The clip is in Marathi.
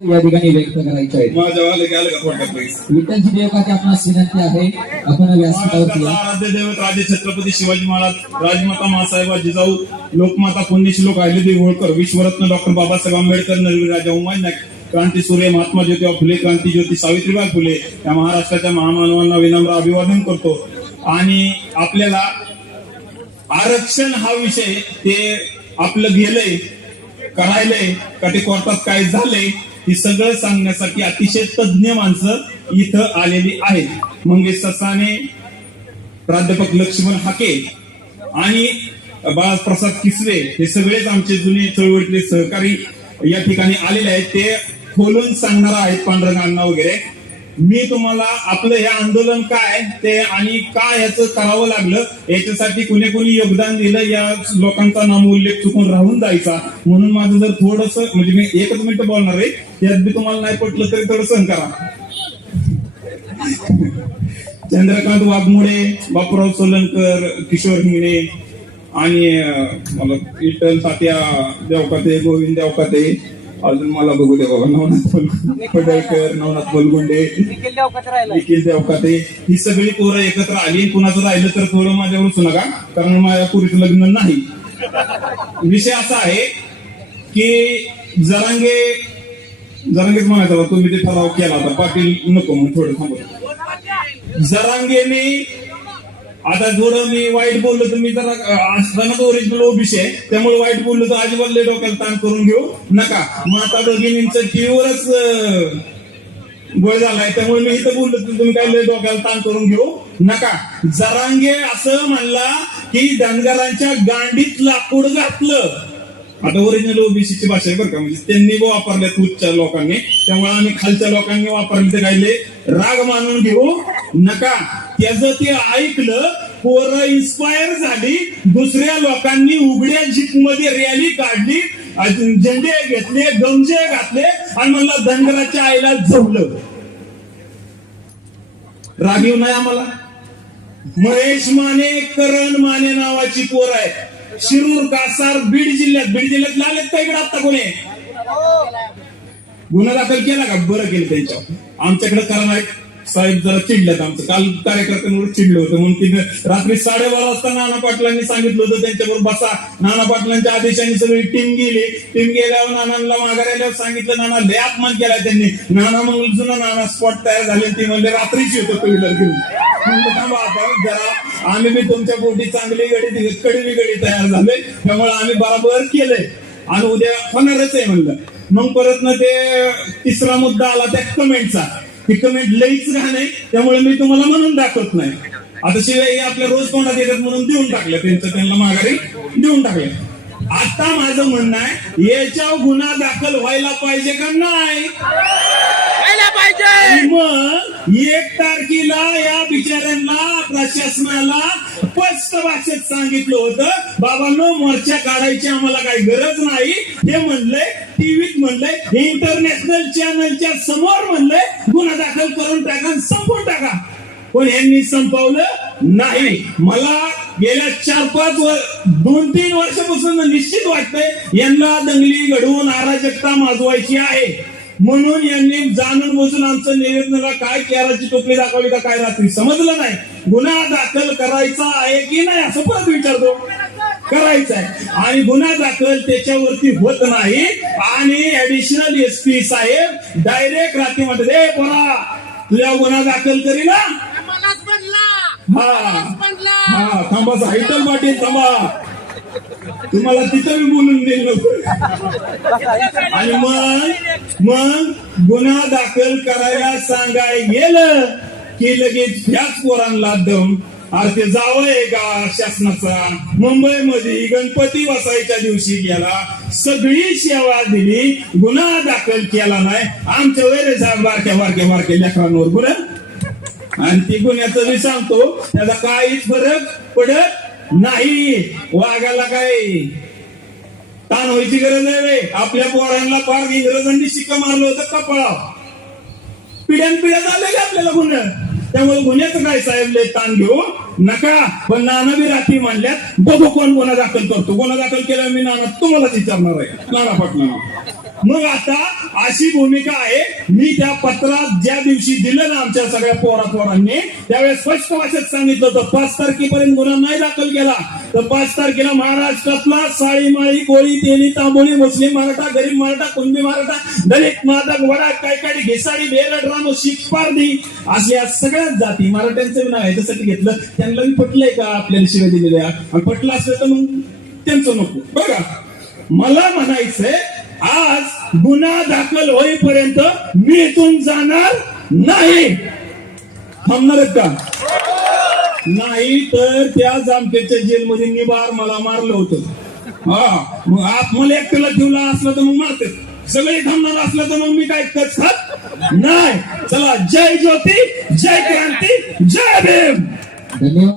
या ठिकाणी व्यक्त करायचे? विठ्ठलची देवकाची आपणास विनंती आहे आपण व्यासपीठावरती राजे छत्रपती शिवाजी महाराज राजमाता मासाहेब जिजाऊ लोकमाता पुण्यश्लोक अहिल्यादेवी होळकर विश्वरत्न डॉक्टर बाबासाहेब आंबेडकर नरवी राजा नाईक क्रांती सूर्य महात्मा ज्योतिबा फुले क्रांती ज्योती सावित्रीबाई फुले या महाराष्ट्राच्या महामानवांना विनम्र अभिवादन करतो. आणि आपल्याला आरक्षण हा विषय ते आपलं गेलंय करायलंय का ते कोर्टात काय झालंय हे सगळं सांगण्यासाठी अतिशय तज्ज्ञ माणसं इथं आलेली आहेत. मंगेश ससाने प्राध्यापक लक्ष्मण हाके आणि बाळाप्रसाद किसवे हे सगळेच आमचे जुने चळवळीतले सहकारी या ठिकाणी आलेले आहेत. ते खोलून सांगणार आहेत पांढरंग वगैरे. मी तुम्हाला आपलं हे आंदोलन काय ते आणि काय याचं करावं लागलं याच्यासाठी कुणी कुणी योगदान दिलं या लोकांचा नाम उल्लेख चुकून राहून जायचा. म्हणून माझं जर थोडस म्हणजे मी एकच मिनिट बोलणार आहे त्यात बी तुम्हाला नाही पटलं तरी थोडं सहन करा. चंद्रकांत वाघमोडे बापूराव सोलनकर किशोर हिंगणे आणि मला विठ्ठल तात्या देवकाते गोविंद देवकाते अजून मला बघू दे बाबा नवनाथ पडळकर नवनाथ बलगुंडे. निखिल देवकाते ही सगळी पोरं एकत्र आली. कुणाचं राहिलं तर थोडं माझ्यावर सुना नका कारण माझ्या पुरीचं लग्न नाही. विषय असा आहे की जरांगे जरांगेच म्हणायचा तुम्ही ते ठराव केला होता. पाटील नको म्हणून थोडं थांबत जरांगेने आता थोडं मी वाईट बोललो तर मी जरा अं, असतानाच ओरिजिनल ओबीसी आहे. त्यामुळे वाईट बोललो तर अजिबात लय डोक्याला ताण करून घेऊ नका. मग आता भगिनींचं टीव्हीवरच गोळ झालाय. त्यामुळे मी इथं बोललो तर तुम्ही काय लय डोक्याला ताण करून घेऊ नका. जरांगे असं म्हणला की धनगरांच्या गांडीत लाकूड घातलं. आता ओरिजिनल ओबीसीची भाषा आहे बरं का. म्हणजे त्यांनी वापरल्यात उच्च लोकांनी. त्यामुळे आम्ही खालच्या लोकांनी वापरले ते काही लय राग मानून घेऊ नका. त्याचं ते ऐकलं पोरं इन्स्पायर झाली दुसऱ्या लोकांनी उघड्या जीपमध्ये रॅली काढली झेंडे घेतले गमजे घातले आणि म्हणलं धनगराच्या आईला जवलं रागीव नाही आम्हाला. महेश माने करण माने नावाची पोर आहे शिरूर कासार बीड जिल्ह्यात. बीड जिल्ह्यात आलेत का इकडे आता कोणी? गुन्हा दाखल केला का? बरं केलं त्यांच्यावर. आमच्याकडे करण आहेत. साहेब जरा चिडल्यात आमचं. काल कार्यकर्त्यांवर चिडलं होतं. म्हणून तिने रात्री साडेबारा वाजता नाना पाटलांनी सांगितलं होतं त्यांच्यावर बसा. नाना पाटलांच्या आदेशाने सगळी टीम गेली. टीम गेल्यावर नानांना माघार आल्यावर सांगितलं नाना लय अपमान केला त्यांनी. नाना मग जुना नाना स्पॉट तयार झाले ती म्हणले रात्रीची होतं टू व्हीलर घेऊन. थांबा आता जरा आम्ही बी तुमच्या पोटी चांगली गडी कडवी गडी तयार झाले. त्यामुळे आम्ही बरोबर केलंय. आणि उद्या होणारच आहे म्हणलं. मग परत ना ते तिसरा मुद्दा आला त्या कमेंटचा ती कमेंट लईच आहे त्यामुळे मी तुम्हाला म्हणून दाखवत नाही. आता शिवाय हे आपल्या रोज तोंडात येतात म्हणून देऊन टाकलं त्यांचं त्यांना माघारी देऊन टाकलं. आता माझं म्हणणं आहे याच्यावर गुन्हा दाखल व्हायला पाहिजे का नाही? पाहिजे! मग एक तारखेला या बिचाऱ्यांना प्रशासनाला स्पष्ट भाषेत सांगितलं होतं बाबांनो मोर्चा काढायची आम्हाला काही गरज नाही. हे म्हणलंय टीव्हीत म्हणलंय इंटरनॅशनल चॅनलच्या समोर म्हणलंय गुन्हा दाखल करून टाका संपून टाका. पण यांनी संपवलं नाही. मला गेल्या चार पाच वर दोन तीन वर्षापासून निश्चित वाटतंय यांना दंगली घडवून अराजकता माजवायची आहे. म्हणून यांनी जाणून बुजून आमचं निवेदनाला काय केराची टोपली दाखवली का काय रात्री समजलं नाही. गुन्हा दाखल करायचा आहे की नाही असं परत विचारतो. करायचा आहे. आणि गुन्हा दाखल त्याच्यावरती होत नाही. आणि ऍडिशनल एस पी साहेब डायरेक्ट रात्री म्हणतात ए पोरा तुझ्या गुन्हा दाखल करी ना. हा. हा थांबा हायटल पाटील थांबा. तुम्हाला तिथं मी बोलून देईल आणि मग मग गुन्हा दाखल करायला सांगाय गेलं की लगेच ह्याच पोरांना दम. अरे ते जावंय का शासनाचा. मुंबईमध्ये गणपती बसायच्या दिवशी गेला. सगळी सेवा दिली. गुन्हा दाखल केला नाही. आमच्या वैरे साहेब बारक्या बारक्या बारक्या लेकरांवर बरं आणि ती गुन्ह्याचं मी सांगतो त्याचा काहीच फरक पडत नाही वाघाला काय? ताण व्हायची गरज आहे रे. आपल्या पोरांना फार इंग्रजांनी शिक्क मारलं होतं कपाळा पिढ्यान पिढ्या झाले का आपल्याला गुन्हा? त्यामुळे गुन्ह्याचं काय साहेब ताण घेऊ? नका पण नाना बी रात्री मांडल्यात बघू कोण गुन्हा दाखल करतो. गुन्हा दाखल केला मी नाना तुम्हालाच विचारणार आहे. नाना पाटला मग आता अशी भूमिका आहे मी त्या पत्रात ज्या दिवशी दिलं ना आमच्या सगळ्या पोरा पोरांनी त्यावेळेस स्पष्ट भाषेत सांगितलं होतं पाच तारखेपर्यंत गुन्हा नाही दाखल केला. तर पाच तारखेला महाराष्ट्रातला साळीमाळी कोळी तेली तांबोळी मुस्लिम मराठा गरीब मराठा कुणबी मराठा दलित मादक वडा कायकाडी घेसाडी बेलड रानो शीख पारधी अशा या सगळ्याच जाती मराठ्यांचं नाव याच्यासाठी घेतलं त्यांना पटलंय का आपल्याला शिव्या दिलेल्या? आणि पटलं असलं तर मग त्यांचं नको. बघा मला म्हणायचंय आज गुन्हा दाखल होईपर्यंत मी इथून जाणार नाही. थांबणार का? नाही तर त्या जामखेडच्या जेलमध्ये निबार मला मारलं होतं. हा मग आत मला एकट्याला ठेवला असला तर मग मारते. सगळे थांबणार असलं तर मग मी काय कच खात नाही. चला जय ज्योती जय क्रांती जय भीम. Leo